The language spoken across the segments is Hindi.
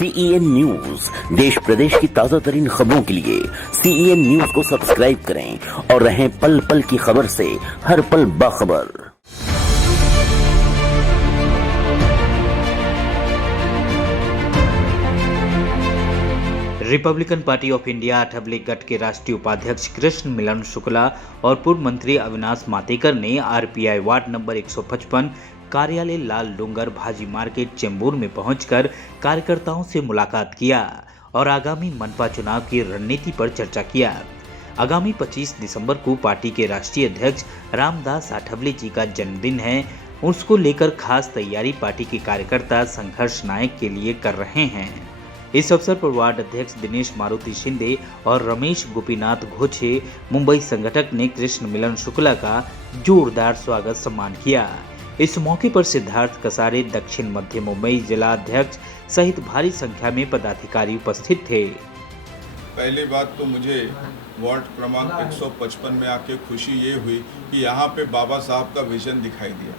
CEN न्यूज देश प्रदेश की ताजा तरीन खबरों के लिए CEN न्यूज को सब्सक्राइब करें और रहें पल पल की खबर से हर पल बाखबर। रिपब्लिकन पार्टी ऑफ इंडिया अठवले गट के राष्ट्रीय उपाध्यक्ष कृष्ण मिलन शुक्ला और पूर्व मंत्री अविनाश मातेकर ने RPI वार्ड नंबर 155 कार्यालय लाल डोंगर भाजी मार्केट चेंबूर में पहुंचकर कार्यकर्ताओं से मुलाकात किया और आगामी मनपा चुनाव की रणनीति पर चर्चा किया। आगामी 25 दिसंबर को पार्टी के राष्ट्रीय अध्यक्ष रामदास आठवले जी का जन्मदिन है। उसको लेकर खास तैयारी पार्टी के कार्यकर्ता संघर्ष नायक के लिए कर रहे हैं। इस अवसर पर वार्ड अध्यक्ष दिनेश मारुति शिंदे और रमेश गोपीनाथ घोचे मुंबई संगठक ने कृष्ण मिलन शुक्ला का जोरदार स्वागत सम्मान किया। इस मौके पर सिद्धार्थ कसारे दक्षिण मध्य मुंबई जिला अध्यक्ष सहित भारी संख्या में पदाधिकारी उपस्थित थे। पहली बात तो मुझे वार्ड क्रमांक 155 में आके खुशी ये हुई कि यहाँ पे बाबा साहब का विजन दिखाई दिया,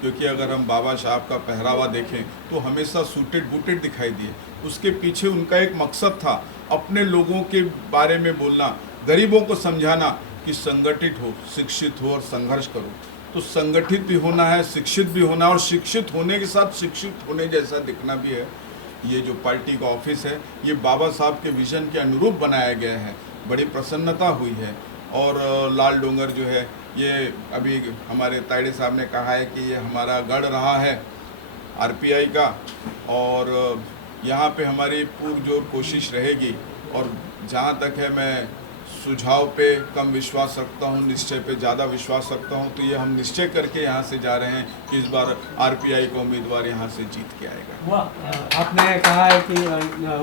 क्योंकि अगर हम बाबा साहब का पहरावा देखें तो हमेशा सूटेड बूटेड दिखाई दिए। उसके पीछे उनका एक मकसद था, अपने लोगों के बारे में बोलना, गरीबों को समझाना कि संगठित हो, शिक्षित हो और संघर्ष करो। तो संगठित भी होना है, शिक्षित भी होना, और शिक्षित होने के साथ शिक्षित होने जैसा दिखना भी है। ये जो पार्टी का ऑफिस है ये बाबा साहब के विजन के अनुरूप बनाया गया है। बड़ी प्रसन्नता हुई है। और लाल डोंगर जो है ये अभी हमारे तायडे साहब ने कहा है कि ये हमारा गढ़ रहा है RPI का, और यहाँ पे हमारी पुरजोर कोशिश रहेगी। और जहाँ तक है मैं सुझाव पे कम विश्वास रखता हूँ, निश्चय पे ज़्यादा विश्वास रखता हूँ। तो ये हम निश्चय करके यहाँ से जा रहे हैं कि इस बार RPI का उम्मीदवार यहाँ से जीत के आएगा। आपने कहा है कि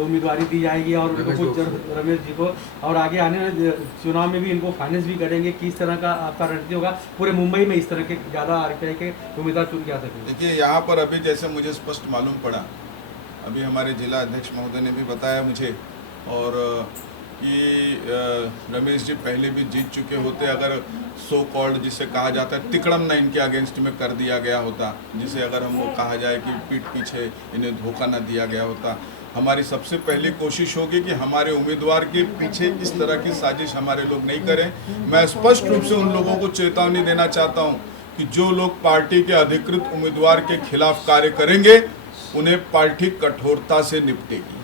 उम्मीदवारी दी जाएगी और उनको कुछ रमेश जी को, और आगे आने वाले चुनाव में भी इनको फाइनेंस भी करेंगे। किस तरह का आपका रणनीति होगा पूरे मुंबई में इस तरह के ज़्यादा RPI के उम्मीदवार चुन के आ सकें? देखिए, यहाँ पर अभी जैसे मुझे स्पष्ट मालूम पड़ा, अभी हमारे जिला अध्यक्ष महोदय ने भी बताया मुझे, और कि रमेश जी पहले भी जीत चुके होते। अगर सो कॉल्ड जिसे कहा जाता है तिकड़म ना इनके अगेंस्ट में कर दिया गया होता, जिसे अगर हम वो कहा जाए कि पीठ पीछे इन्हें धोखा ना दिया गया होता। हमारी सबसे पहली कोशिश होगी कि हमारे उम्मीदवार के पीछे इस तरह की साजिश हमारे लोग नहीं करें। मैं स्पष्ट रूप से उन लोगों को चेतावनी देना चाहता हूँ कि जो लोग पार्टी के अधिकृत उम्मीदवार के खिलाफ कार्य करेंगे उन्हें पार्टी कठोरता से निपटेगी।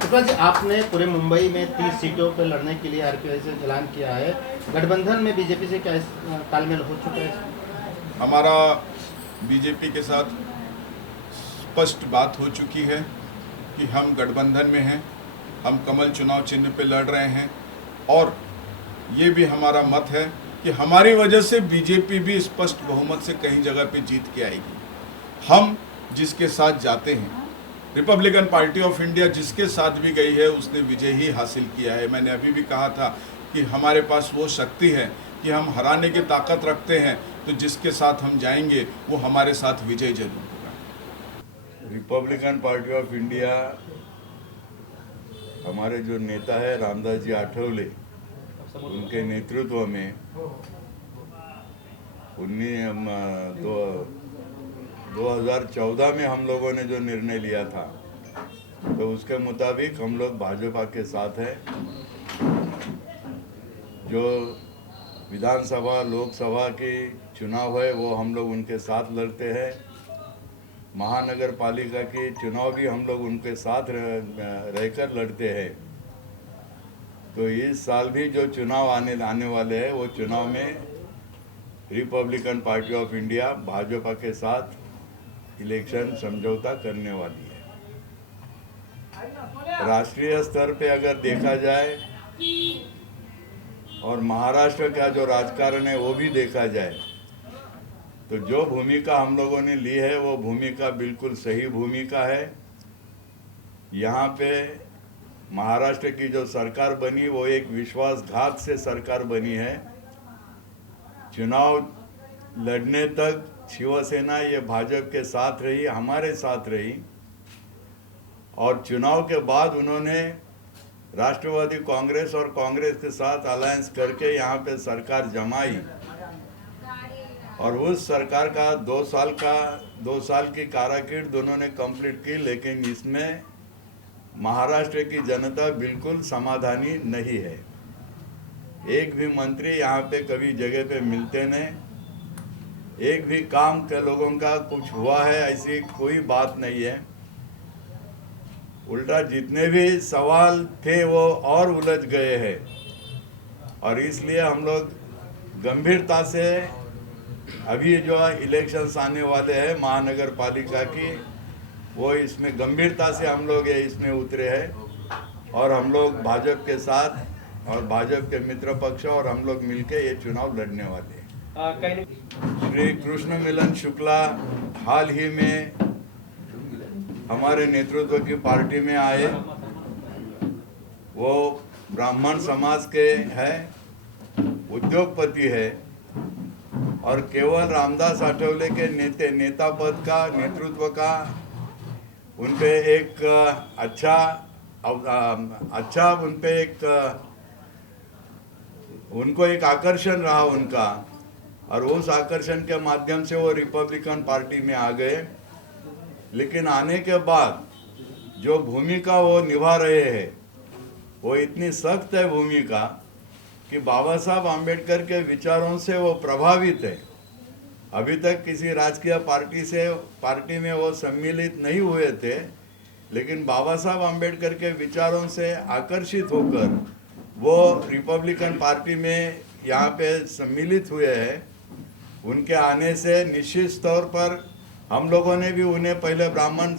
आपने पूरे मुंबई में 30 सीटों पर लड़ने के लिए RPI से ऐलान किया है। गठबंधन में बीजेपी से क्या तालमेल हो चुका है? हमारा बीजेपी के साथ स्पष्ट बात हो चुकी है कि हम गठबंधन में हैं, हम कमल चुनाव चिन्ह पे लड़ रहे हैं। और ये भी हमारा मत है कि हमारी वजह से बीजेपी भी स्पष्ट बहुमत से कहीं जगह पे जीत के आएगी। हम जिसके साथ जाते हैं, रिपब्लिकन पार्टी ऑफ इंडिया जिसके साथ भी गई है उसने विजय ही हासिल किया है। मैंने अभी भी कहा था कि हमारे पास वो शक्ति है कि हम हराने की ताकत रखते हैं, तो जिसके साथ हम जाएंगे वो हमारे साथ विजय जरूर होगा। रिपब्लिकन पार्टी ऑफ इंडिया, हमारे जो नेता है रामदास जी आठवले, उनके नेतृत्व में 2014 में हम लोगों ने जो निर्णय लिया था, तो उसके मुताबिक हम लोग भाजपा के साथ हैं। जो विधानसभा लोकसभा की चुनाव है वो हम लोग उनके साथ लड़ते हैं। महानगर पालिका के चुनाव भी हम लोग उनके साथ रहकर लड़ते हैं। तो इस साल भी जो चुनाव आने वाले हैं वो चुनाव में Republican party of India Bhajpa के साथ इलेक्शन समझौता करने वाली है। राष्ट्रीय स्तर पे अगर देखा जाए और महाराष्ट्र का जो राजकारण है वो भी देखा जाए, तो जो भूमिका हम लोगों ने ली है वो भूमिका बिल्कुल सही भूमिका है। यहाँ पे महाराष्ट्र की जो सरकार बनी वो एक विश्वासघात से सरकार बनी है। चुनाव लड़ने तक शिवसेना ये भाजपा के साथ रही, हमारे साथ रही, और चुनाव के बाद उन्होंने राष्ट्रवादी कांग्रेस और कांग्रेस के साथ अलायंस करके यहाँ पे सरकार जमाई। और उस सरकार का 2 साल की काराकीर्द दोनों ने कंप्लीट की, लेकिन इसमें महाराष्ट्र की जनता बिल्कुल समाधानी नहीं है। एक भी मंत्री यहाँ पे कभी जगह पे मिलते नहीं, एक भी काम के लोगों का कुछ हुआ है ऐसी कोई बात नहीं है। उल्टा जितने भी सवाल थे वो और उलझ गए हैं, और इसलिए हम लोग गंभीरता से अभी जो इलेक्शंस आने वाले हैं महानगर पालिका की, वो इसमें गंभीरता से हम लोग इसमें उतरे हैं, और हम लोग भाजपा के साथ और भाजपा के मित्र पक्ष और हम लोग मिलके ये चुनाव लड़ने वाले हैं। श्री कृष्ण मिलन शुक्ला हाल ही में हमारे नेतृत्व की पार्टी में आए। वो ब्राह्मण समाज के हैं, उद्योगपति है, और केवल रामदास आठवले के नेता पद का नेतृत्व का उनपे एक अच्छा उनपे उनको एक आकर्षण रहा उनका, और उस आकर्षण के माध्यम से वो रिपब्लिकन पार्टी में आ गए। लेकिन आने के बाद जो भूमिका वो निभा रहे हैं वो इतनी सख्त है भूमिका कि बाबा साहब आम्बेडकर के विचारों से वो प्रभावित है। अभी तक किसी राजकीय पार्टी में वो सम्मिलित नहीं हुए थे, लेकिन बाबा साहब आम्बेडकर के विचारों से आकर्षित होकर वो रिपब्लिकन पार्टी में यहाँ पे सम्मिलित हुए हैं। उनके आने से निश्चित तौर पर हम लोगों ने भी उन्हें पहले ब्राह्मण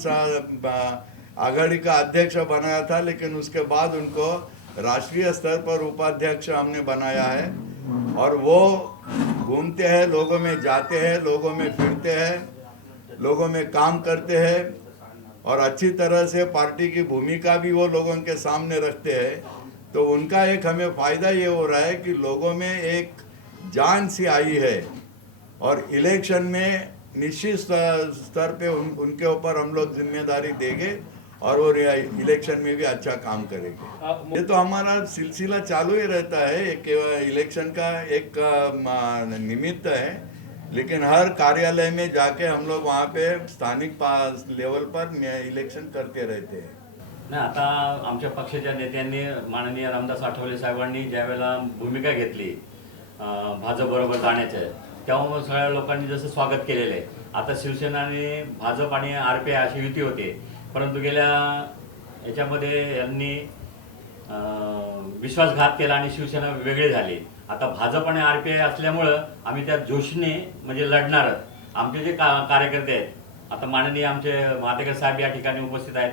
आघाड़ी का अध्यक्ष बनाया था, लेकिन उसके बाद उनको राष्ट्रीय स्तर पर उपाध्यक्ष हमने बनाया है, और वो घूमते हैं, लोगों में जाते हैं, लोगों में फिरते हैं, लोगों में काम करते हैं, और अच्छी तरह से पार्टी की भूमिका भी वो लोगों के सामने रखते हैं। तो उनका एक हमें फ़ायदा ये हो रहा है कि लोगों में एक जान सी आई है, और इलेक्शन में निश्चित स्तर पे उनके ऊपर हम लोग जिम्मेदारी देंगे, और वो इलेक्शन में भी अच्छा काम करेंगे। ये तो हमारा सिलसिला चालू ही रहता है, एक इलेक्शन का एक निमित्त है, लेकिन हर कार्यालय में जाके हम लोग वहाँ पे स्थानिक लेवल पर इलेक्शन करते रहते हैं। नाही, आता आमच्या पक्षाच्या नेत्यांनी माननीय रामदास आठवले साहेबांनी ज्यावेळेला भूमिका घेतली भाजपबरोबर जाण्याचं, तेव्हा सगळ्या लोकांनी जसं स्वागत केलेलं आहे। आता शिवसेना आणि भाजप आणि RPI अशी युती होते, परंतु गेल्या याच्यामध्ये यांनी विश्वासघात केला आणि शिवसेना वेगळे झाली। आता भाजप आणि RPI असल्यामुळं आम्ही त्या जोशीने म्हणजे लढणार। आमचे जे कार्यकर्ते आहेत, आता माननीय आमचे मातेकर साहेब या ठिकाणी उपस्थित आहेत,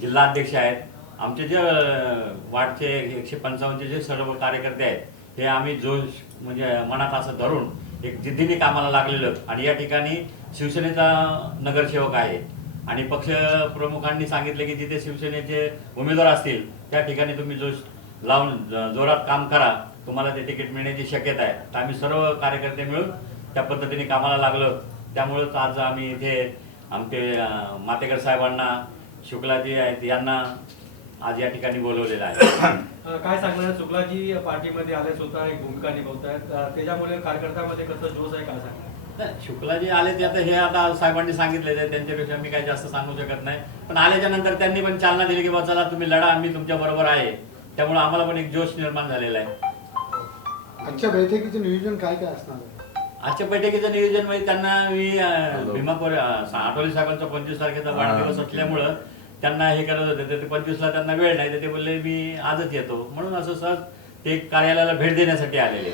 जिल्हाध्यक्ष आहेत, आमचे जे वार्डचे 155 जे सर्व कार्यकर्ते आहेत, हे आम्ही जोश म्हणजे मनात असं धरून एक जिद्दीने कामाला लागलेलो, आणि या ठिकाणी शिवसेनेचा नगरसेवक आहे, आणि पक्ष प्रमुखांनी सांगितले की जिथे शिवसेनेचे उमेदवार असतील त्या ठिकाणी तुम्ही जोश लावून जोरात काम करा, तुम्हाला ते तिकीट मिळण्याची शक्यता आहे। तर आम्ही सर्व कार्यकर्ते मिळून त्या पद्धतीने कामाला लागलो। त्यामुळेच आज आम्ही इथे आमचे मातेकर साहेबांना, शुक्लाजी आहेत यांना आज या ठिकाणी बोलवलेलं आहे। काय सांगणार, शुक्लाजी पार्टीमध्ये आले, स्वतः एक भूमिका निभावतायत, त्याच्यामुळे कार्यकर्त्यामध्ये कसं जोश आहे, काय सांगणार? शुक्लाजी आले ते आता हे आता साहेबांनी सांगितले, त्यांच्यापेक्षा मी काही जास्त सांगू शकत नाही, पण आल्याच्या नंतर त्यांनी पण चालना दिली की बा चला तुम्ही लढा, आम्ही तुमच्या बरोबर आहे। त्यामुळे आम्हाला पण एक जोश निर्माण झालेला आहे। आजच्या बैठकीचं नियोजन काय काय असणार आहे? आजच्या बैठकीचं नियोजन म्हणजे त्यांना मी भीमापूर आठवले साहेबांचा 25 तारखेचा वाढदिवस असल्यामुळं त्यांना हे करत होते, ते 25ला त्यांना वेळ नाही, तर ते बोलले मी आजच येतो, म्हणून असं सहज ते कार्यालयाला भेट देण्यासाठी आलेले।